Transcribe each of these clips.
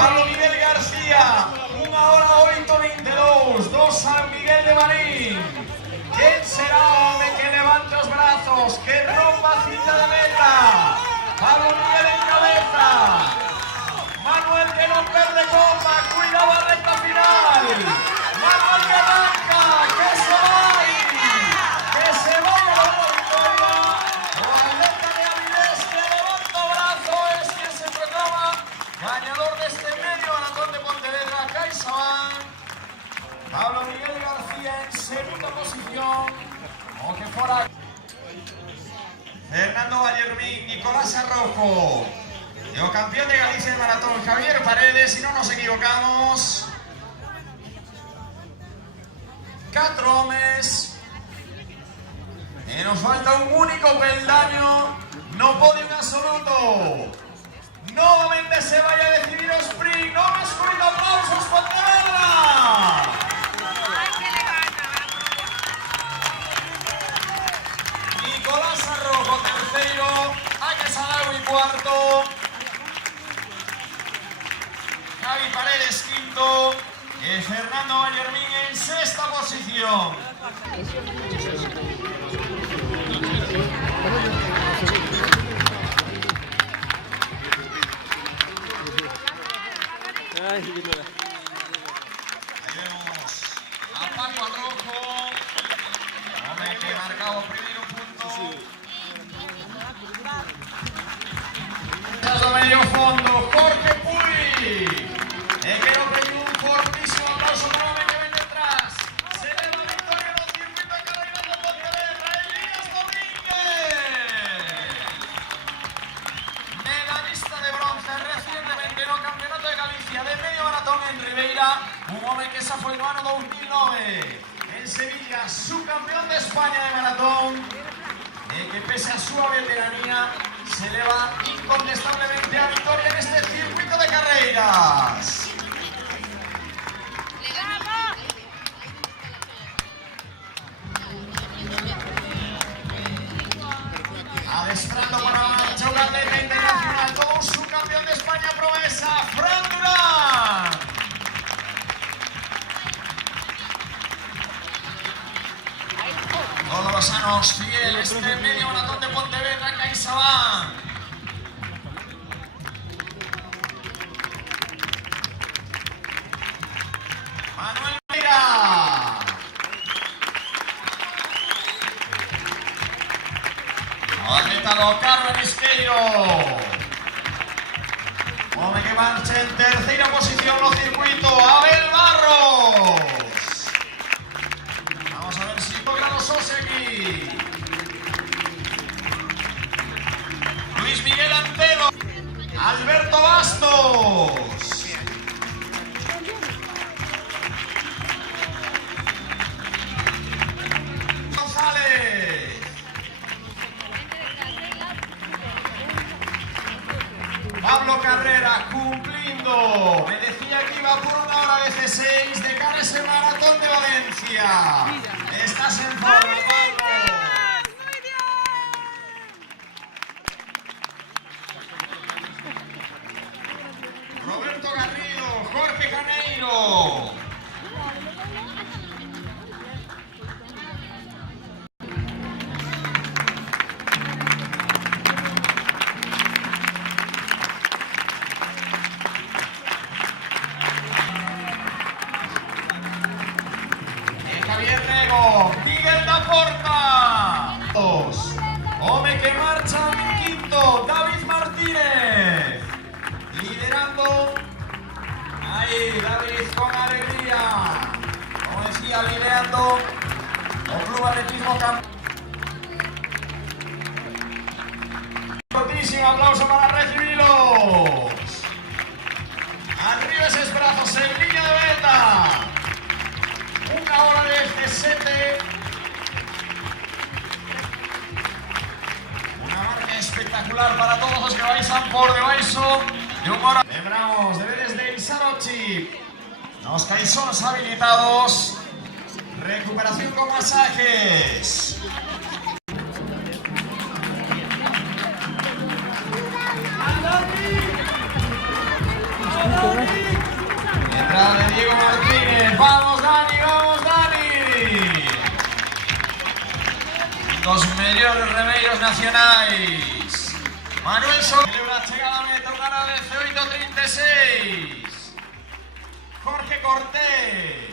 Pablo Miguel García, 1:08:22, 2 San Miguel de Marín. ¿Quién será o home que levante os brazos, que rompa cinta de meta? Pablo Miguel en cabeza. Manuel que no perde copa, cuidado a recta final. Manuel que arranca, que se vaya la victoria. O atleta de Avilés que levanta brazo, es quien se proclama ganador de este medio maratón de Pontevedra, CaixaBank. Pablo Miguel García en segunda posición, o que fuera Fernando Vallermín, Nicolás Arrojo. El campeón de Galicia de maratón, Javier Paredes, si no nos equivocamos. 4 homes. Y nos falta un único peldaño, no podio en absoluto. Nuevamente se vaya a decidir el sprint. No más ruido, aplausos, Pontevedra. Nicolás Arrojo, tercero. Ángel Salagui, cuarto. Javi Paredes, quinto. Fernando Vallermín en sexta posición. Ahí vemos a Paco Arrojo, hombre que ha marcado primero punto. Medio fondo, Jorge Puy. Quiero pedir un fortísimo aplauso para el hombre que ven detrás. Se le da la victoria en los circuitos de carreras de Pontevedra, Elías Domínguez. Medallista de bronce recientemente en el Campeonato de Galicia de medio maratón en Ribeira. Un hombre que se fue el año 2009. En Sevilla, subcampeón de España de maratón. Que pese a su veteranía se eleva incontestablemente a victoria en este circuito de carreras. Adestrando para una chocolate internacional, todo un subcampeón de España promesa, Fran Durán. Todos los sanos fieles de medio maratón de Pontevedra, CaixaBank. Manuel Mira. Atleta Carmen Isqueiro. Hombre que marcha en tercera posición los circuitos, Abel Barros. Vamos a ver si logra los Osegui. Luis Miguel Antelo. Alberto Bastos. González. Pablo Carrera cumpliendo. Me decía que iba por 1:16 de cara a ese maratón de Valencia. Estás en forma, Pablo. Roberto Garrido, Jorge Janeiro. Javier Rego, Miguel Laporta. Hombre que marcha en quinto, David Martínez. Liderando. Ahí, David con alegría. Como decía, liderando el Club Atletismo Campo. Fortísimo aplauso para recibirlos. Arriba esos brazos en línea de meta. 1:17. Una marca espectacular para todos los que vais por debaixo de un hora. Lembramos, deberes de Isarochi. Los caixons habilitados. Recuperación con masajes. Gracias. la de Diego Martínez. ¡Vamos, Dani! ¡Vamos, Dani! Los mellores remeiros nacionais. Manuel Sol. Celebra a chegada a meta, unha hora 18:36. Jorge Cortés.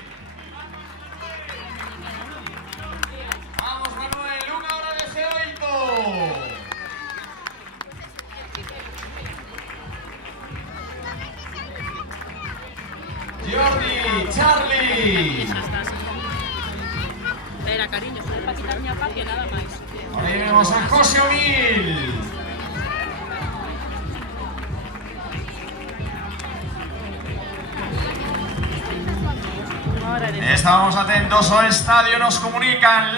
Vamos, Manuel, 1:18. Jordi, Charlie. Espera, cariño, solo para quitarme a Papi, nada más. Ahí vemos a José O'Neill. Estábamos atentos ao estadio, nos comunican.